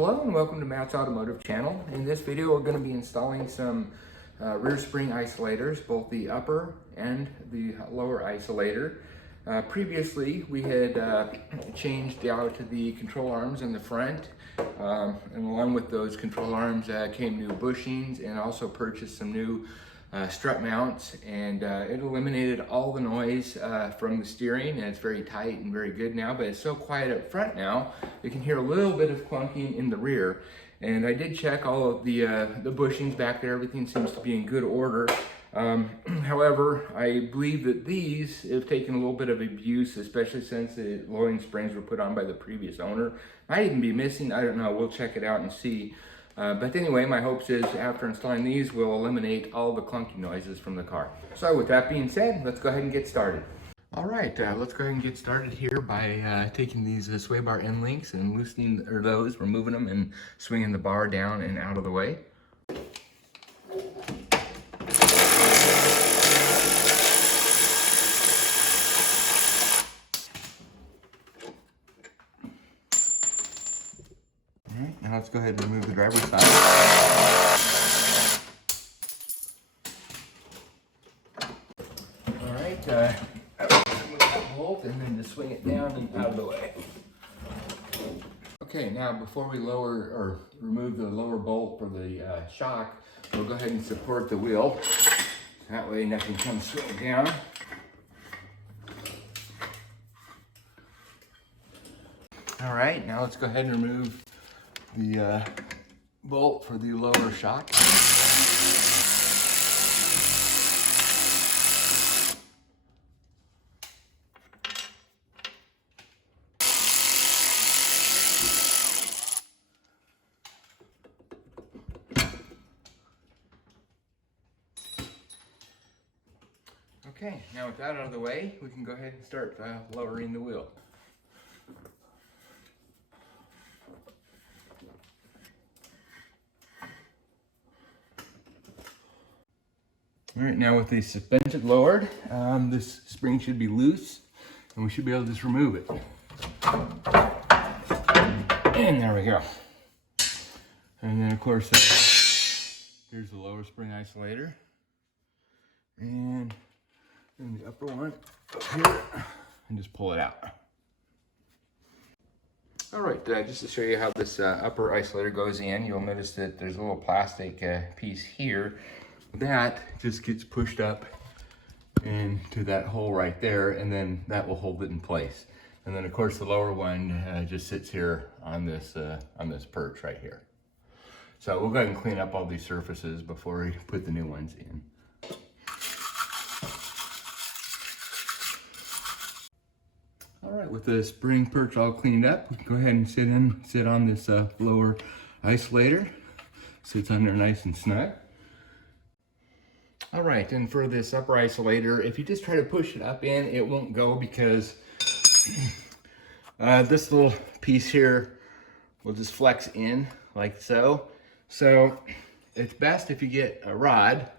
Hello and welcome to Matt's Automotive channel. In this video we're going to be installing some rear spring isolators, both the upper and the lower isolator. Previously we had changed out the control arms in the front, and along with those control arms came new bushings, and also purchased some new strut mounts, and it eliminated all the noise from the steering, and it's very tight and very good now, but it's so quiet up front now you can hear a little bit of clunking in the rear. And I did check all of the bushings back there. Everything seems to be in good order. However, I believe that these have taken a little bit of abuse, especially since the lowering springs were put on by the previous owner. Might even be missing, I don't know, we'll check it out and see. But anyway, my hopes is after installing these, we'll eliminate all the clunky noises from the car. So with that being said, let's go ahead and get started. All right, let's go ahead and get started here by taking these sway bar end links and loosening those, removing them and swinging the bar down and out of the way. All right, now let's go ahead and remove the driver's side. All right, remove that bolt and then just swing it down and out of the way. Okay, now before we lower or remove the lower bolt for the shock, we'll go ahead and support the wheel. That way nothing comes swinging down. All right, now let's go ahead and remove the bolt for the lower shock. Okay, now with that out of the way, we can go ahead and start lowering the wheel. All right, now with the suspension lowered, this spring should be loose, and we should be able to just remove it. And there we go. And then of course, here's the lower spring isolator. And the upper one up here, and just pull it out. All right, just to show you how this upper isolator goes in, you'll notice that there's a little plastic piece here. That just gets pushed up into that hole right there, and then that will hold it in place. And then of course the lower one just sits here on this perch right here. So we'll go ahead and clean up all these surfaces before we put the new ones in. All right, with the spring perch all cleaned up, we can go ahead and sit on this lower isolator. Sits on there nice and snug. All right, and for this upper isolator, if you just try to push it up in, it won't go, because this little piece here will just flex in like so. So it's best if you get a rod,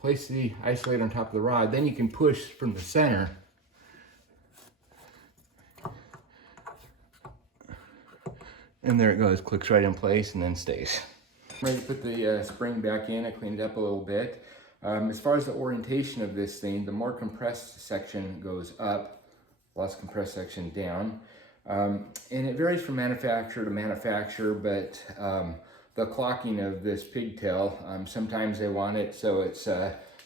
place the isolator on top of the rod, then you can push from the center. And there it goes, clicks right in place and then stays. I'm ready to put the spring back in. I cleaned it up a little bit. As far as the orientation of this thing, the more compressed section goes up, less compressed section down. And it varies from manufacturer to manufacturer, but the clocking of this pigtail, sometimes they want it so it's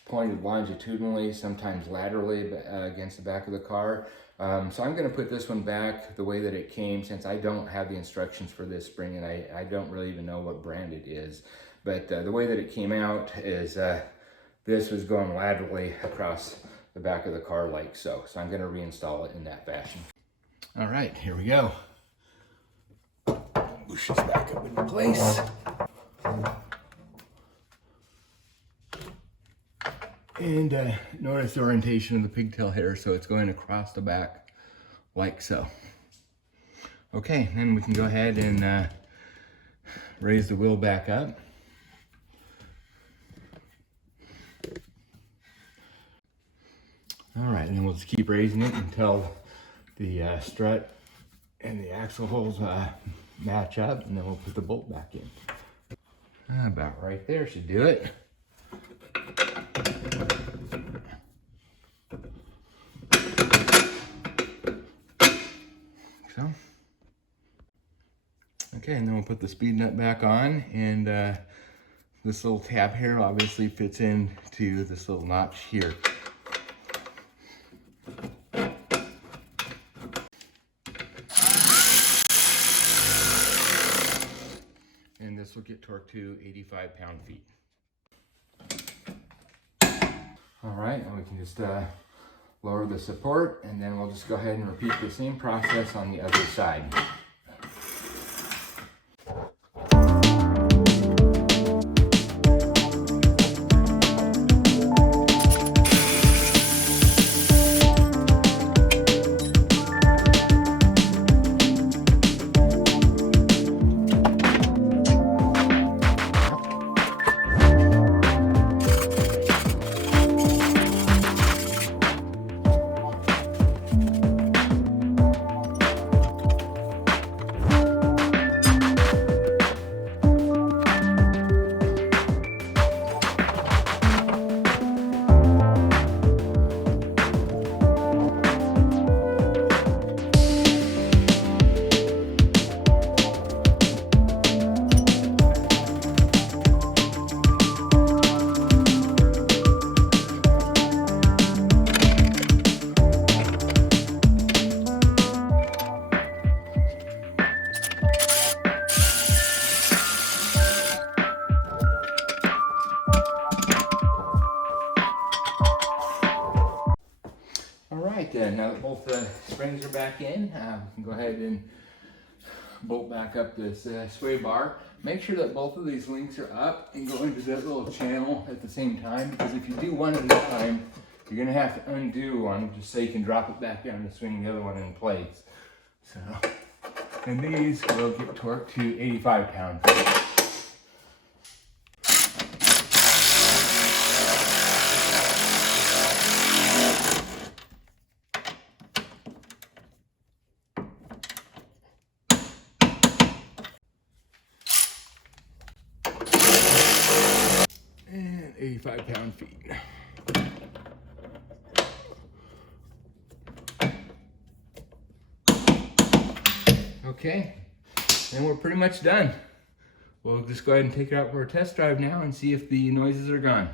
pointed longitudinally, sometimes laterally against the back of the car. So I'm going to put this one back the way that it came, since I don't have the instructions for this spring, and I don't really even know what brand it is. But the way that it came out is this was going laterally across the back of the car like so. So I'm going to reinstall it in that fashion. All right, here we go. Push this back up into place. And notice the orientation of the pigtail here, so it's going across the back like so. Okay, then we can go ahead and raise the wheel back up. All right, and then we'll just keep raising it until the strut and the axle holes match up, and then we'll put the bolt back in. About right there should do it. So, okay, and then we'll put the speed nut back on, and this little tab here obviously fits into this little notch here. And this will get torqued to 85 pound-feet. All right, and we can just lower the support, and then we'll just go ahead and repeat the same process on the other side. Now that both the springs are back in, we can go ahead and bolt back up this sway bar. Make sure that both of these links are up and go into that little channel at the same time, because if you do one at a time, you're going to have to undo one just so you can drop it back down to swing the other one in place. So, and these will get torqued to 85 pound-feet. And 85 pound-feet. Okay, and we're pretty much done. We'll just go ahead and take it out for a test drive now and see if the noises are gone.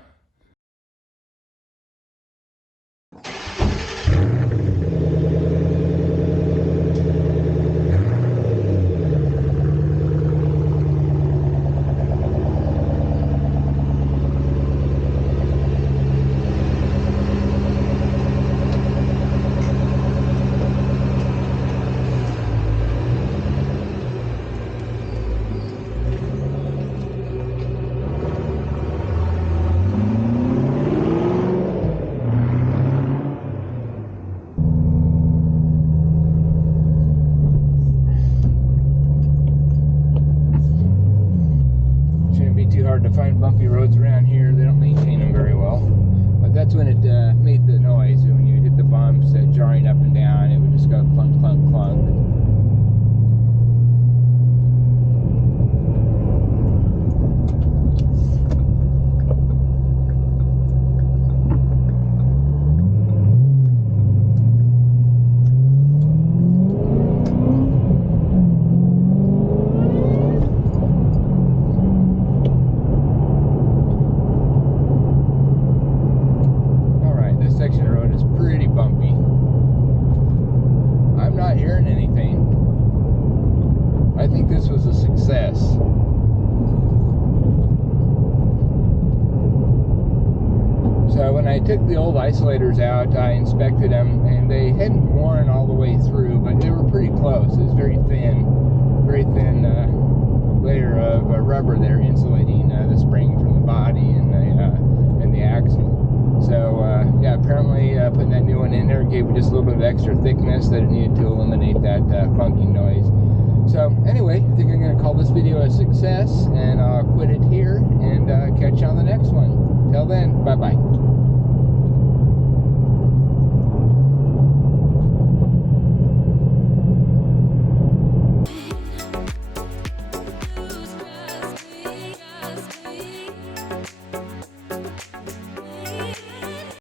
To find bumpy roads around here. They don't maintain them very well, but that's when it made the noise. And when you hit the bumps, jarring up and down, it would just go clunk, clunk, clunk. I think this was a success. So when I took the old isolators out, I inspected them, and they hadn't worn all the way through, but they were pretty close. It was very thin layer of rubber there insulating the spring from the body and the axle. So yeah, apparently putting that new one in there gave it just a little bit of extra thickness that it needed to eliminate that clunking noise. So anyway, I think I'm going to call this video a success, and I'll quit it here and catch you on the next one. Till then, bye-bye.